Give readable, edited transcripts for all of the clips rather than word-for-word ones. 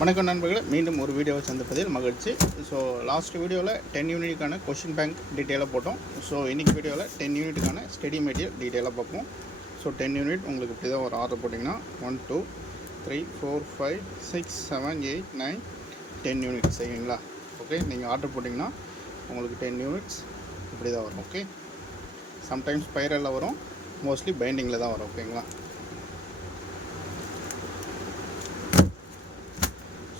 வணக்கம் நண்பர்களே, மீண்டும் ஒரு வீடியோவை சந்திப்பதில் மகிழ்ச்சி. ஸோ லாஸ்ட் வீடியோவில் 10 யூனிட்டுக்கான கொஷின் பேங்க் டீட்டெயிலாக போட்டோம். ஸோ இன்றைக்கி வீடியோவில் 10 யூனிட்டுக்கான ஸ்டடி மெட்டீரியல் டீட்டெயிலாக பார்ப்போம். ஸோ 10 யூனிட் உங்களுக்கு இப்படி தான் ஒரு ஆர்டர் போட்டிங்கன்னா 1 2 3 4 5 6 7 8 9 10 யூனிட்ஸ் சரிங்களா. ஓகே, நீங்கள் ஆர்டர் போட்டிங்கன்னா உங்களுக்கு 10 யூனிட்ஸ் இப்படி தான் வரும். ஓகே, சம்டைம்ஸ் ஸ்பைரலில் வரும், மோஸ்ட்லி பைண்டிங்கில் தான் வரும். ஓகேங்களா.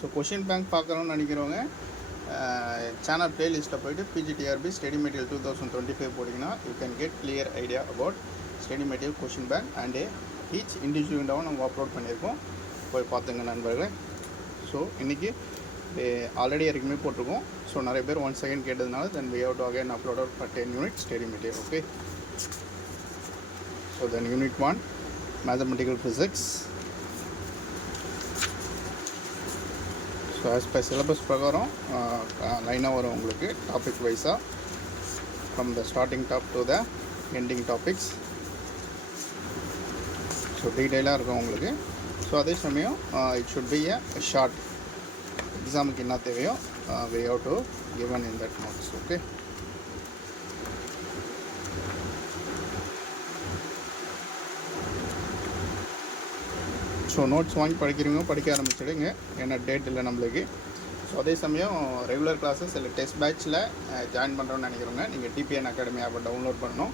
ஸோ கொஷின் பேங்க் பார்க்கணுன்னு நினைக்கிறவங்க சேனல் ப்ளேலிஸ்ட்டில் போய்ட்டு பிஜிடிஆர்பி ஸ்டடி மெட்டீரியல் 2025 போட்டிங்கன்னா you can get clear idea about study material question bank and each individual விண்டாவும் நம்ம அப்லோட் பண்ணியிருக்கோம், போய் பார்த்துங்க நண்பர்களே. ஸோ இன்றைக்கி ஆல்ரெடி ஏற்கனவே போட்டிருக்கோம். ஸோ நிறைய பேர் 1 செகண்ட் கேட்டதுனால தென் we have to again upload for 10 units study material. Okay, so then unit 1 mathematical physics. So as by syllabus பிரகாரம் லைனாக வரும் உங்களுக்கு டாபிக் வைஸாக from the starting top to the ending topics. So டீட்டெயிலாக இருக்கும் உங்களுக்கு. ஸோ அதே சமயம் it should be a short எக்ஸாமுக்கு என்ன தேவையோ we have to given in that notes. Okay, so notes வாங்கி படிக்கிறவங்க படிக்க ஆரம்பிச்சிடுங்க, ஏன்னா டேட் இல்லை நம்மளுக்கு. ஸோ அதே சமயம் ரெகுலர் கிளாஸஸ் இல்லை டெஸ்ட் பேட்சில் ஜாயின் பண்ணுறோன்னு நினைக்கிறவங்க நீங்கள் டிபிஎன் அகாடமி ஆப்பை டவுன்லோட் பண்ணணும்.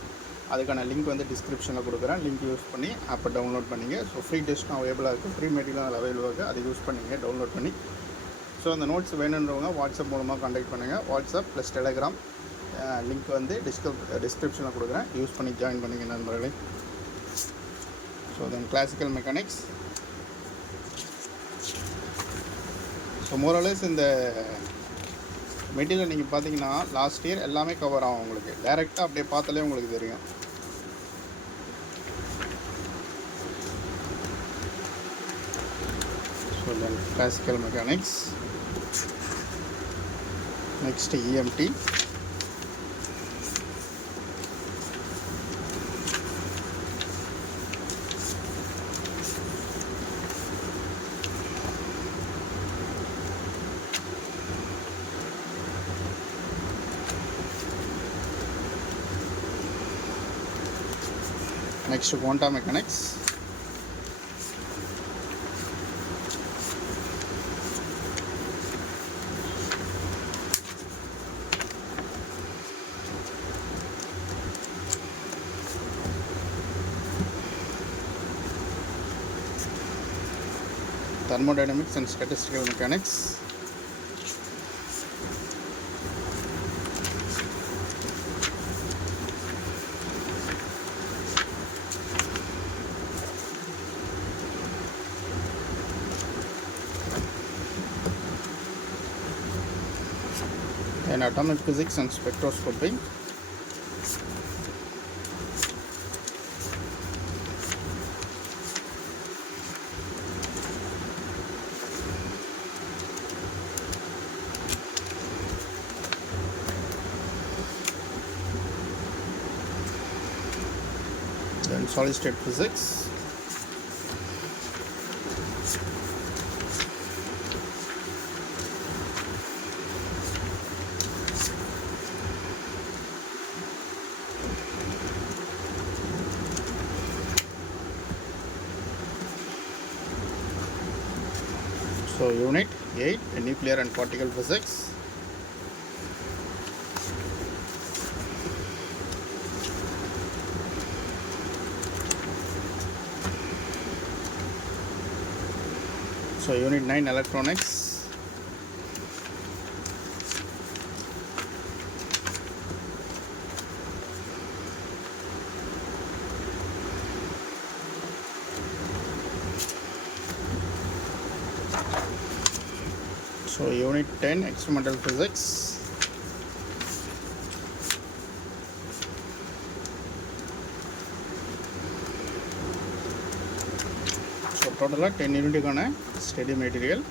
அதுக்கான லிங்க் வந்து டிஸ்கிரிப்ஷனில் கொடுக்குறேன், லிங்க் யூஸ் பண்ணி ஆப்பை டவுன்லோட் பண்ணிங்க. ஸோ ஃப்ரீ டெஸ்ட்டும் அவைலபிளாக இருக்குது, ஃப்ரீ மெட்டீரியலும் அதில் அவைலபிளாக இருக்குது, அதை யூஸ் பண்ணிங்க டவுன்லோட் பண்ணி. ஸோ அந்த நோட்ஸ் வேணுன்றவங்க வாட்ஸ்அப் மூலமாக கான்டாக்ட் பண்ணுங்கள். வாட்ஸ்அப் ப்ளஸ் டெலிகிராம் லிங்க் வந்து டிஸ்கிரிப்ஷனில் கொடுக்குறேன், யூஸ் பண்ணி ஜாயின் பண்ணிங்க நண்பர்களே. So then classical mechanics. So morals இந்த மெட்டீரியல் நீங்கள் பார்த்தீங்கன்னா லாஸ்ட் இயர் எல்லாமே கவர் ஆகும் உங்களுக்கு, டைரெக்டாக அப்படியே பார்த்தாலே உங்களுக்கு தெரியும். So then classical mechanics, next EMD, next quantum mechanics, thermodynamics and statistical mechanics, and atomic physics and spectroscopy. Then solid state physics, so unit 8 nuclear and particle physics, so unit 9 electronics, so unit 10 experimental physics, so total 10 யூனிட்டுக்கான study material